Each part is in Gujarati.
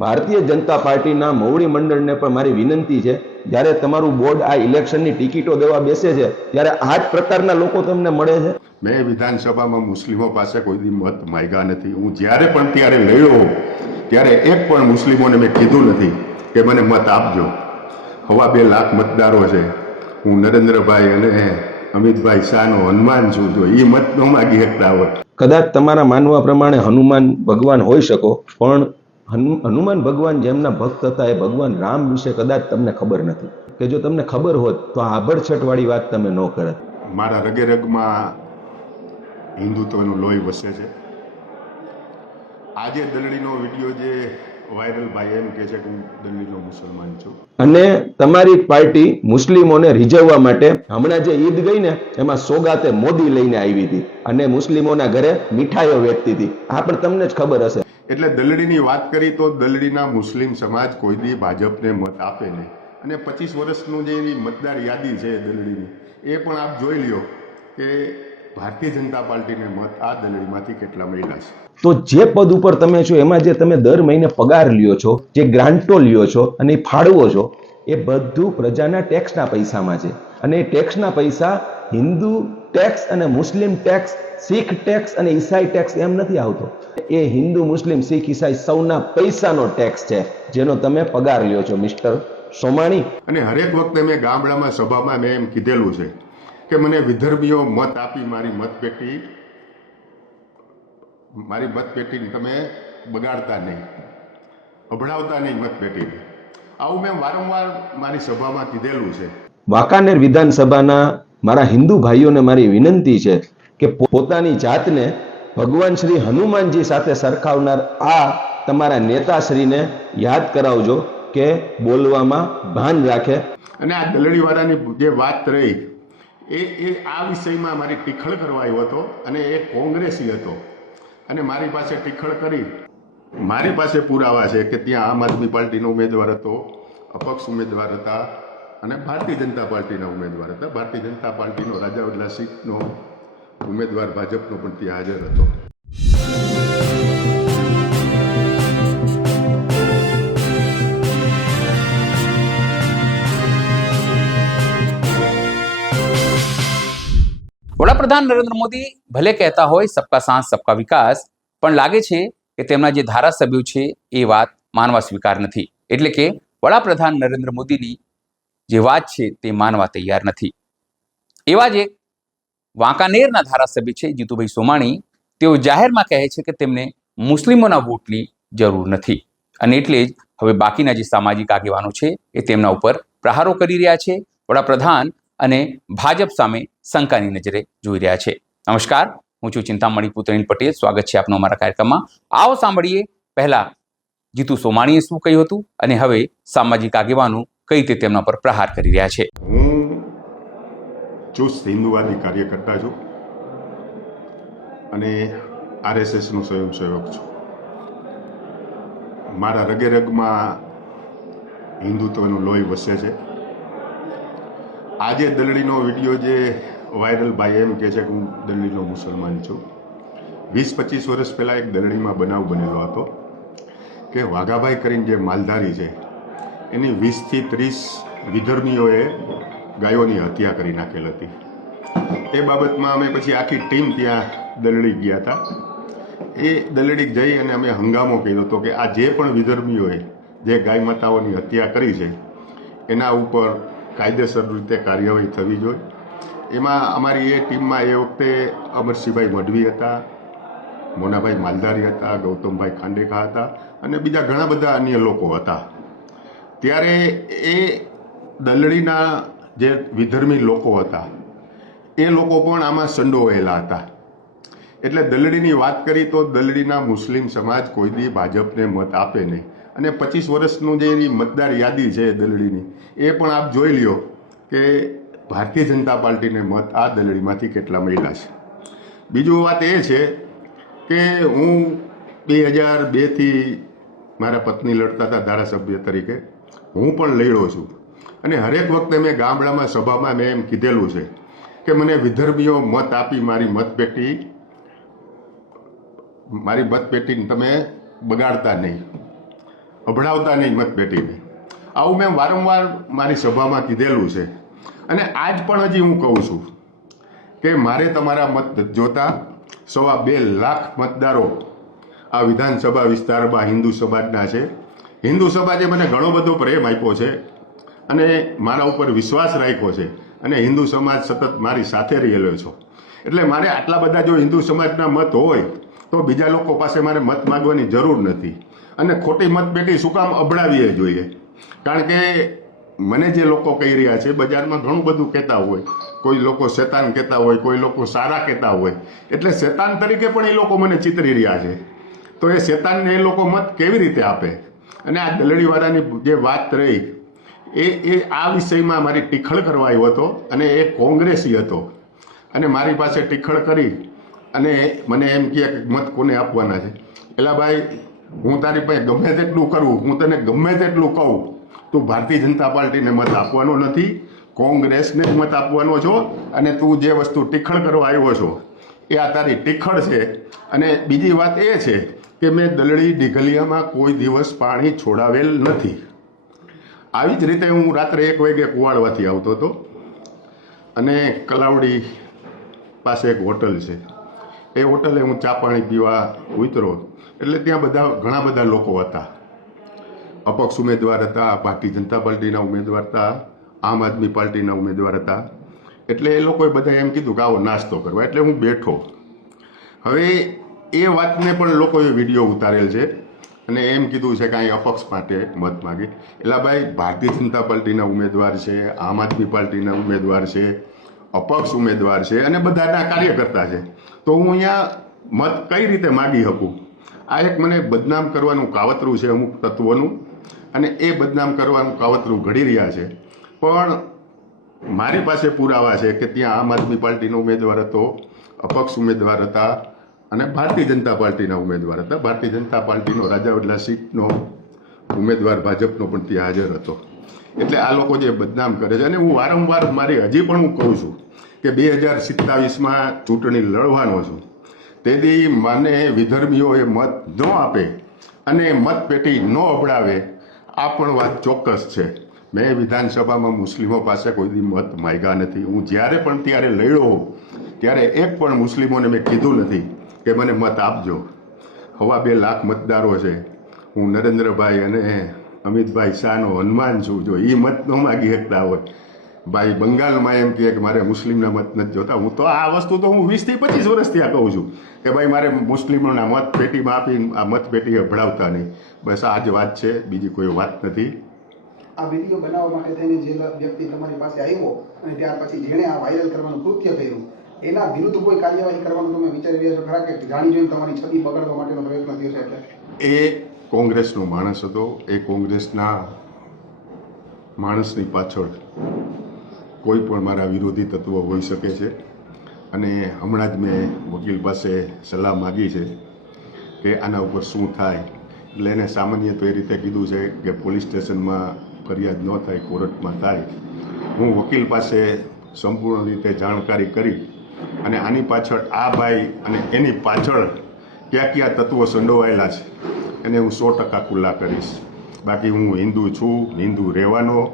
ભારતીય જનતા પાર્ટીના મોવડી મંડળને પણ મારી વિનંતી છે, જ્યારે તમારું બોર્ડ આ ઇલેક્શનની ટિકિટો દેવા બેસે છે ત્યારે આ જ પ્રકારના લોકો તમને મળે છે. મેં વિધાનસભામાં મુસ્લિમો પાસે કોઈ દી મત માંગ્યા નથી. હું જ્યારે પણ ત્યારે લડ્યો ત્યારે એક પણ મુસ્લિમોને મેં કીધું નથી કે મને મત આપજો. 2.5 લાખ મતદારો છે. હું નરેન્દ્રભાઈ અને અમિતભાઈ શાહનો હનુમાન છું. જો એ મત ન માગી શકતા હોય. કદાચ તમારા માનવા પ્રમાણે હનુમાન ભગવાન હોઈ શકો, પણ હનુમાન ભગવાન જેમના ભક્ત હતા એ ભગવાન રામ વિશે કદાચ તમને ખબર નથી, કે જો તમને ખબર હોત તો આ આભડછટ વાળી વાત તમે ન કરત. મારા રગે રગમાં હિન્દુત્વનું લોહી વસે છે. આજે દલડીનો વિડીયો જે વાયરલ ભાઈ એમ કહે છે કે હું દલડીનો મુસલમાન છું, અને તમારી પાર્ટી મુસ્લિમોને રીઝવવા માટે હમણાં જે ઈદ ગઈ ને એમાં સોગાતે મોદી લઈને આવી હતી અને મુસ્લિમોના ઘરે મીઠાઈઓ વેચતી હતી. આ પણ તમને જ ખબર હશે. એટલે દલડીની વાત કરી તો દલડીના મુસ્લિમ સમાજ કોઈ દી ભાજપને મત આપે નહીં. અને 25 વર્ષનું જે એની મતદાર યાદી છે દલડીની, એ પણ આપ જોઈ લ્યો કે ભારતીય જનતા પાર્ટીને મત આ દલડીમાંથી કેટલા મળ્યા છે. તો જે પદ ઉપર તમે છો એમાં જે તમે દર મહિને પગાર લ્યો છો, જે ગ્રાન્ટો લ્યો છો અને એ ફાળવો છો, એ બધું પ્રજાના ટેક્સના પૈસામાં છે. અને એ ટેક્સના પૈસા હિન્દુ ટેક્સ અને મુસ્લિમ ટેક્સ, શીખ ટેક્સ અને ઈસાઈ ટેક્સ એમ નથી આવતો. એ હિન્દુ મુસ્લિમ શીખ ઈસાઈ સૌના પૈસાનો ટેક્સ છે, જેનો તમે પગાર લ્યો છો મિસ્ટર સોમાણી. અને હરેક વખતે મેં ગામડામાં સભામાં મેં એમ કીધેલું છે કે મને વિધર્મીઓ મત આપી મારી મતપેટીને તમે બગાડતા નહીં, અભડાવતા નહીં મતપેટીને. આવું મેં વારંવાર મારી સભામાં કીધેલું છે. વાંકાનેર વિધાનસભાના મારા હિન્દુ ભાઈઓને મારી વિનંતી છે કે પોતાની જાતને ભગવાન શ્રી હનુમાનજી સાથે સરખાવનાર આ તમારા નેતાશ્રીને યાદ કરાવજો કે બોલવામાં ભાન રાખે. અને આ દલડીવાળાની જે વાત રહી એ આ વિષયમાં મારી ટીખળ કરવા આવ્યો હતો, અને એ કોંગ્રેસી હતો અને મારી પાસે ટીખળ કરી. મારી પાસે પુરાવા છે કે ત્યાં આમ આદમી પાર્ટીનો ઉમેદવાર હતો, અપક્ષ ઉમેદવાર હતા અને ભારતીય જનતા પાર્ટીના ઉમેદવાર હતા. ભારતીય જનતા પાર્ટીનો રાજાવડલા સીટનો ઉમેદવાર ભાજપનો પણ ત્યાં હાજર હતો. વડાપ્રધાન નરેન્દ્ર મોદી ભલે કહેતા હોય સબકા સાથ સબકા વિકાસ, પણ લાગે છે કે તેમના જે ધારાસભ્યો છે એ વાત માનવા સ્વીકાર નથી. એટલે કે વડાપ્રધાન નરેન્દ્ર મોદીની જે વાત છે તે માનવા તૈયાર નથી. એવા જ એક વાંકાનેરના ધારાસભ્ય છે જીતુભાઈ સોમાણી. તેઓ જાહેરમાં કહે છે કે તેમને મુસ્લિમોના વોટની જરૂર નથી, અને એટલે જ હવે બાકીના જે સામાજિક આગેવાનો છે એ તેમના ઉપર પ્રહારો કરી રહ્યા છે, વડાપ્રધાન અને ભાજપ સામે શંકાની નજરે જોઈ રહ્યા છે. નમસ્કાર, હું છું ચિંતામણી પુત્રનીલ પટેલ. સ્વાગત છે આપનો અમારા કાર્યક્રમમાં. આવો સાંભળીએ પહેલા જીતુ સોમાણીએ શું કહ્યું હતું અને હવે સામાજિક આગેવાનો કઈ રીતે તેમના પર પ્રહાર કરી રહ્યા છે. હું ચુસ્ત હિન્દુવાદી કાર્યકર્તા છું અને RSSનો સ્વયંસેવક છું. મારા રગે રગમાં હિન્દુત્વનું લોહી વસે છે. આજે દલડીનો વિડીયો જે વાયરલ ભાઈ એમ કહે છે કે હું દલડીનો મુસલમાન છું. 20-25 વર્ષ પહેલાં એક દલડીમાં બનાવ બનેલો હતો કે વાઘાભાઈ કરીને જે માલધારી છે એની 20થી 30 વિધર્મીઓએ ગાયોની હત્યા કરી નાખેલ હતી. એ બાબતમાં અમે પછી આખી ટીમ ત્યાં દલડી ગયા હતા. એ દલડી જઈ અને અમે હંગામો કર્યો હતો કે આ જે પણ વિધર્મીઓએ જે ગાય માતાઓની હત્યા કરી છે એના ઉપર કાયદેસર રીતે કાર્યવાહી થવી જોઈએ. એમાં અમારી એ ટીમમાં એ વખતે અમરસિંહભાઈ મઢવી હતા, મોનાભાઈ માલધારી હતા, ગૌતમભાઈ ખાંડેખા હતા અને બીજા ઘણા બધા અન્ય લોકો હતા. ત્યારે એ દલડીના જે વિધર્મી લોકો હતા એ લોકો પણ આમાં સંડોવાયેલા હતા. એટલે દલડીની વાત કરી તો દલડીના મુસ્લિમ સમાજ કોઈ દી ભાજપને મત આપે નહીં. અને 25 વર્ષનું જે એની મતદાર યાદી છે દલડીની, એ પણ આપ જોઈ લ્યો કે ભારતીય જનતા પાર્ટીને મત આ દલડીમાંથી કેટલા મળ્યા છે. બીજું વાત એ છે કે હું 2002થી મારા પત્ની લડતા હતા ધારાસભ્ય તરીકે, હું પણ લડ્યો છું. અને હરેક વખતે મેં ગામડામાં સભામાં મેં એમ કીધેલું છે કે મને વિધર્મીઓ મત આપી મારી મતપેટીને તમે બગાડતા નહીં, અભડાવતા નહીં મતપેટીને. આવું મેં વારંવાર મારી સભામાં કીધેલું છે અને આજ પણ હજી હું કહું છું કે મારે તમારા મત જોતા 2.25 લાખ મતદારો આ વિધાનસભા વિસ્તારમાં હિન્દુ સમાજના છે. હિન્દુ સમાજે મને ઘણો બધો પ્રેમ આપ્યો છે અને મારા ઉપર વિશ્વાસ રાખ્યો છે અને હિન્દુ સમાજ સતત મારી સાથે રહેલો છો. એટલે મારે આટલા બધા જો હિન્દુ સમાજના મત હોય તો બીજા લોકો પાસે મારે મત માગવાની જરૂર નથી અને ખોટી મતપેટી શું કામ અભડાવીએ જોઈએ. કારણ કે મને જે લોકો કહી રહ્યા છે બજારમાં ઘણું બધું કહેતા હોય, કોઈ લોકો શેતાન કહેતા હોય, કોઈ લોકો સારા કહેતા હોય, એટલે શેતાન તરીકે પણ એ લોકો મને ચિતરી રહ્યા છે. તો એ શેતાનને એ લોકો મત કેવી રીતે આપે? અને આ દલડીવાળાની જે વાત રહી એ આ વિષયમાં મારી ટીખળ કરવા આવ્યો હતો અને એ કોંગ્રેસી હતો અને મારી પાસે ટીખળ કરી અને મને એમ કહે કે મત કોને આપવાના છે. એટલે ભાઈ, હું તારી પાસે ગમે તેટલું કરું, હું તને ગમે તેટલું કહું, તું ભારતીય જનતા પાર્ટીને મત આપવાનો નથી, કોંગ્રેસને જ મત આપવાનો છો અને તું જે વસ્તુ ટીખળ કરવા આવ્યો છો એ આ તારી ટીખળ છે. અને બીજી વાત એ છે કે મેં દલડી ઢીઘલિયામાં કોઈ દિવસ પાણી છોડાવેલ નથી. આવી જ રીતે હું રાત્રે 1 વાગે કુવાડવાથી આવતો હતો અને કલાવડી પાસે એક હોટલ છે, એ હોટલે હું ચા પાણી પીવા ઉતરો એટલે ત્યાં ઘણા બધા લોકો હતા. અપક્ષ ઉમેદવાર હતા, ભારતીય જનતા પાર્ટીના ઉમેદવાર હતા, આમ આદમી પાર્ટીના ઉમેદવાર હતા. એટલે એ લોકોએ બધા એમ કીધું કે આવો નાસ્તો કરવા. એટલે હું બેઠો. હવે એ વાતને પણ લોકોએ વિડીયો ઉતારેલ છે અને એમ કીધું છે કે અહીં અપક્ષ માટે મત માગી. એટલે ભાઈ, ભારતીય જનતા પાર્ટીના ઉમેદવાર છે, આમ આદમી પાર્ટીના ઉમેદવાર છે, અપક્ષ ઉમેદવાર છે અને બધાના કાર્યકર્તા છે, તો હું અહીંયા મત કઈ રીતે માગી શકું? આ એક મને બદનામ કરવાનું કાવતરું છે અમુક તત્વોનું અને એ બદનામ કરવાનું કાવતરું ઘડી રહ્યા છે. પણ મારી પાસે પુરાવા છે કે ત્યાં આમ આદમી પાર્ટીનો ઉમેદવાર હતો, અપક્ષ ઉમેદવાર હતા અને ભારતીય જનતા પાર્ટીના ઉમેદવાર હતા. ભારતીય જનતા પાર્ટીનો રાજાવડલા સીટનો ઉમેદવાર ભાજપનો પણ ત્યાં હાજર હતો. એટલે આ લોકો જે બદનામ કરે છે અને હું વારંવાર હજી પણ હું કહું છું કે 2027માં ચૂંટણી લડવાનો છું. તેથી મને વિધર્મીઓએ મત ન આપે અને મતપેટી ન અભડાવે, આ પણ વાત ચોક્કસ છે. મેં વિધાનસભામાં મુસ્લિમો પાસે કોઈ દી મત માગ્યા નથી. હું જ્યારે પણ ત્યારે લડ્યો ત્યારે એક પણ મુસ્લિમોને મેં કીધું નથી કે મને મત આપજો. 2.25 લાખ મતદારો છે. હું નરેન્દ્રભાઈ અને અમિતભાઈ શાહનો હનુમાન છું. જો એ મત ન માગી શકતા હોય, ભાઈ બંગાળમાં એમ કહે કે મારે મુસ્લિમના મત નથી જોતા, હું તો આ વસ્તુ તો હું 20 થી 25 વર્ષથી આ કહું છું કે ભાઈ મારે મુસ્લિમોના મત પેટીમાં આપી આ મતપેટી અભડાવતા નહીં. બસ આ જ વાત છે, બીજી કોઈ વાત નથી. આ વિડીયો બનાવવા માટે થઈને જે વ્યક્તિ તમારી પાસે આવ્યો અને ત્યાર પછી જેણે આ વાયરલ કરવાનું કૃત્ય કર્યું, એના વિરુદ્ધ કોઈ કાર્યવાહી કરવાનું તમે વિચારી રહ્યા છો ખરા કે જાણી જોઈને તમારી છબી બગાડવા માટેનો પ્રયત્ન થયો છે? એટલે એ કોંગ્રેસનો માણસ હતો. એ કોંગ્રેસના માણસની પાછળ કોઈ પણ મારા વિરોધી તત્વો હોઈ શકે છે અને હમણાં જ મેં વકીલ પાસે સલાહ માગી છે કે આના ઉપર શું થાય. એટલે એને સામાન્ય તો એ રીતે કીધું છે કે પોલીસ સ્ટેશનમાં ફરિયાદ ન થાય, કોર્ટમાં થાય. હું વકીલ પાસે સંપૂર્ણ રીતે જાણકારી કરી અને આની પાછળ આ ભાઈ અને એની પાછળ ક્યાં ક્યાં તત્વો સંડોવાયેલા છે એને હું 100% ખુલ્લા કરીશ. બાકી હું હિન્દુ છું, હિન્દુ રહેવાનો,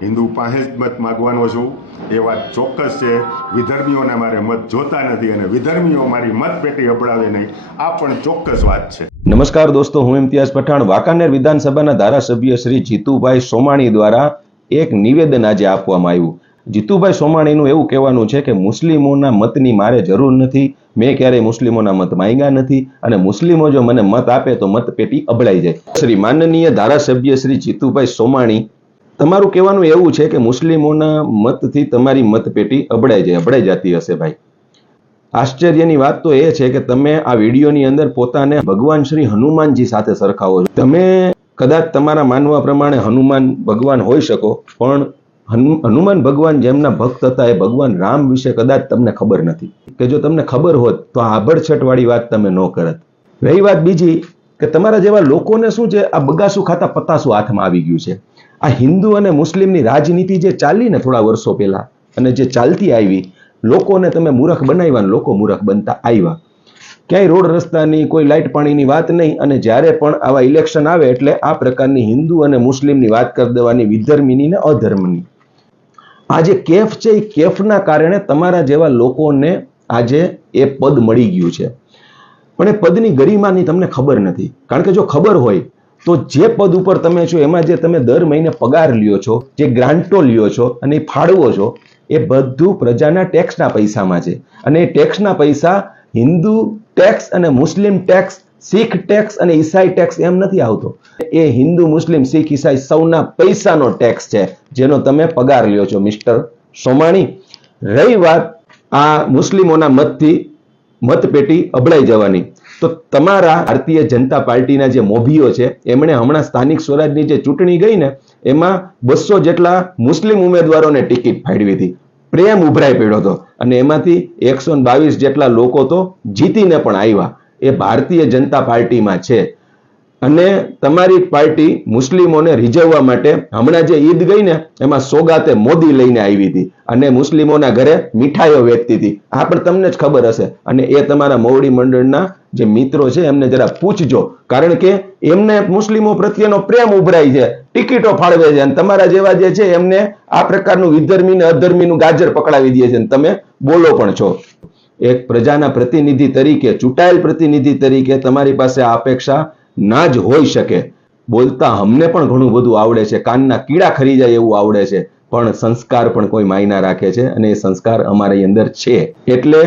હિન્દુ પાસે જ મત માગવાનો છું, એ વાત ચોક્કસ છે. વિધર્મીઓને મારે મત જોતા નથી અને વિધર્મીઓ મારી મતપેટી અભડાવે નહીં, આ પણ ચોક્કસ વાત છે. નમસ્કાર દોસ્તો, હું ઇમ્તિયાઝ પઠાણ. વાંકાનેર વિધાનસભાના ધારાસભ્ય શ્રી જીતુભાઈ સોમાણી દ્વારા એક નિવેદન આજે આપવામાં આવ્યું. જીતુભાઈ સોમાણીનું એવું કહેવાનું છે કે મુસ્લિમોના મતની મારે જરૂર નથી, મેં ક્યારેય મુસ્લિમોના મત માંગ્યા નથી અને મુસ્લિમો જો મને મત આપે તો મતપેટી અભડાઈ જાય. શ્રી માનનીય ધારાસભ્ય શ્રી જીતુભાઈ સોમાણી, તમારું કહેવાનું એવું છે કે મુસ્લિમોના મતથી તમારી મતપેટી અભડાઈ જતી હશે. ભાઈ, આશ્ચર્યની વાત તો એ છે કે તમે આ વિડીયોની અંદર પોતાને ભગવાન શ્રી હનુમાનજી સાથે સરખાવો છો. તમે કદાચ તમારા માનવા પ્રમાણે હનુમાન ભગવાન હોઈ શકો, પણ હનુમાન ભગવાન જેમના ભક્ત હતા એ ભગવાન રામ વિશે કદાચ તમને ખબર નથી, કે જો તમને ખબર હોત તો આ આભડછટ વાળી વાત તમે ન કરત. રહી વાત બીજી કે તમારા જેવા લોકોને શું છે, આ બગાસું ખાતા પતાસું હાથમાં આવી ગયું છે. આ હિન્દુ અને મુસ્લિમની રાજનીતિ જે ચાલી ને થોડા વર્ષો પહેલા અને જે ચાલતી આવી, લોકોને તમે મૂર્ખ બનાવ્યા, લોકો મૂર્ખ બનતા આવ્યા. ક્યાંય રોડ રસ્તાની કોઈ લાઇટ પાણીની વાત નહીં, અને જ્યારે પણ આવા ઇલેક્શન આવે એટલે આ પ્રકારની હિન્દુ અને મુસ્લિમની વાત કરી દેવાની, વિધર્મીની ને અધર્મની. આ જે કેફ છે એ કેફના કારણે તમારા જેવા લોકોને આજે એ પદ મળી ગયું છે, પણ એ પદની ગરિમાની તમને ખબર નથી. કારણ કે જો ખબર હોય તો જે પદ ઉપર તમે છો એમાં જે તમે દર મહિને પગાર લ્યો છો, જે ગ્રાન્ટો લ્યો છો અને એ ફાળવો છો, એ બધું પ્રજાના ટેક્સના પૈસામાં છે. અને એ ટેક્સના પૈસા હિન્દુ ટેક્સ અને મુસ્લિમ ટેક્સ, શીખ ટેક્સ અને ઈસાઈ ટેક્સ એમ નથી આવતો. એ હિન્દુ મુસ્લિમ શીખ ઈસાઈ સૌના પૈસાનો ટેક્સ છે, જેનો તમે પગાર લ્યો છો મિસ્ટર સોમાણી. રહી વાત આ મુસ્લિમોના મતથી મતપેટી અબળાઈ જવાની, તો તમારા ભારતીય જનતા પાર્ટીના જે મોભીઓ છે એમણે હમણાં સ્થાનિક સ્વરાજની જે ચૂંટણી ગઈ ને એમાં 200 જેટલા મુસ્લિમ ઉમેદવારોને ટિકિટ ફાળવી હતી. પ્રેમ ઉભરાઈ પડ્યો હતો અને એમાંથી 122 જેટલા લોકો તો જીતીને પણ આવ્યા. એ ભારતીય જનતા પાર્ટીમાં છે. અને તમારી પાર્ટી મુસ્લિમોને રીઝવવા માટે હમણાં જે ઈદ ગઈ ને એમાં સોગાતે મોદી લઈને આવી હતી અને મુસ્લિમોના ઘરે મીઠાઈઓ વેચતી હતી. આ પણ તમને જ ખબર હશે. અને એ તમારા મોવડી મંડળના જે મિત્રો છે એમને જરા પૂછજો, કારણ કે એમને મુસ્લિમો પ્રત્યેનો પ્રેમ ઉભરાય છે, ટિકિટો ફાળવે છે, અને તમારા જેવા જે છે એમને આ પ્રકારનું વિધર્મી ને અધર્મીનું ગાજર પકડાવી દે છે, અને તમે બોલો પણ છો. એક પ્રજાના પ્રતિનિધિ તરીકે, ચૂંટાયેલ પ્રતિનિધિ તરીકે તમારી પાસે આ અપેક્ષા ના જ હોઈ શકે. બોલતા અમને પણ ઘણું બધું આવડે છે, કાનના કીડા ખરી જાય એવું આવડે છે, પણ સંસ્કાર પણ કોઈ માયના રાખે છે, અને એ સંસ્કાર અમારી અંદર છે. એટલે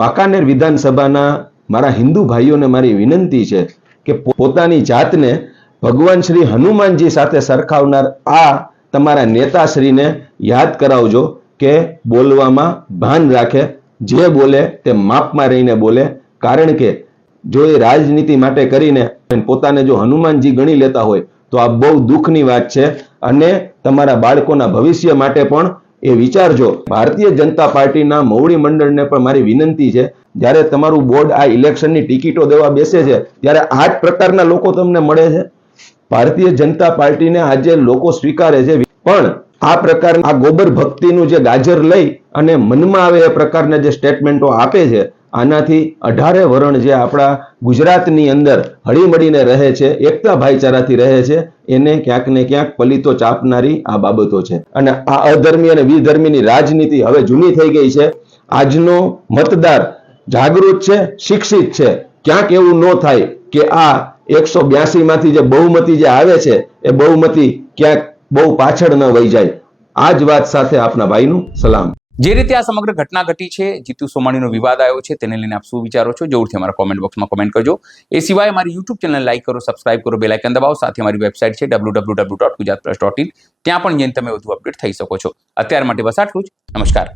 વાંકાનેર વિધાનસભાના મારા હિન્દુ ભાઈઓને મારી વિનંતી છે કે પોતાની જાતને ભગવાન શ્રી હનુમાનજી સાથે સરખાવનાર આ તમારા નેતાશ્રીને યાદ કરાવજો કે બોલવામાં ભાન રાખે, જે બોલે તે માપમાં રહીને બોલે. કારણ કે જો એ રાજનીતિ માટે કરીને પોતાને જો હનુમાનજી ગણી લેતા હોય તો આ બહુ દુઃખની વાત છે. અને તમારા બાળકોના ભવિષ્ય માટે પણ એ વિચારજો. ભારતીય જનતા પાર્ટીના મોવડી મંડળને પણ મારી વિનંતી છે, જ્યારે તમારું બોર્ડ આ ઇલેક્શનની ટિકિટો દેવા બેસે છે ત્યારે આ જ પ્રકારના લોકો તમને મળે છે. ભારતીય જનતા પાર્ટીને આજે લોકો સ્વીકારે છે, પણ આ પ્રકાર આ ગોબર ભક્તિનું જે ગાજર લઈ અને મનમાં આવે એ પ્રકારના જે સ્ટેટમેન્ટો આપે છે, આનાથી 18 વરણ જે આપણા ગુજરાતની અંદર હળીમળીને રહે છે, એકતા ભાઈચારાથી રહે છે, એને ક્યાંક ને ક્યાંક પલીતો ચાપનારી આ બાબતો છે. અને આ અધર્મી અને વિધર્મીની રાજનીતિ હવે જૂની થઈ ગઈ છે. આજનો મતદાર જાગૃત છે, શિક્ષિત છે. ક્યાંક એવું ન થાય કે આ 182 માંથી જે બહુમતી જે આવે છે એ બહુમતી ક્યાંક બહુ પાછળ ન વહી જાય. આ જ વાત સાથે આપના ભાઈનું સલામ. જે રીતે આ સમગ્ર ઘટના ઘટી છે, જીતુ સોમાણીનો વિવાદ આવ્યો છે, તેને લઈને આપ શું વિચારો છો જરૂરથી અમારા કોમેન્ટ બોક્સમાં કોમેન્ટ કરજો. એ સિવાય મારી યુટ્યુબ ચેનલ લાઈક કરો, સબસ્ક્રાઇબ કરો, બેલ આઇકન દબાવો. સાથે અમારી વેબસાઇટ છે www.gujaratplus.in, ત્યાં પણ જઈને તમે વધુ અપડેટ થઈ શકો છો. અત્યાર માટે બસ આટલું જ. નમસ્કાર.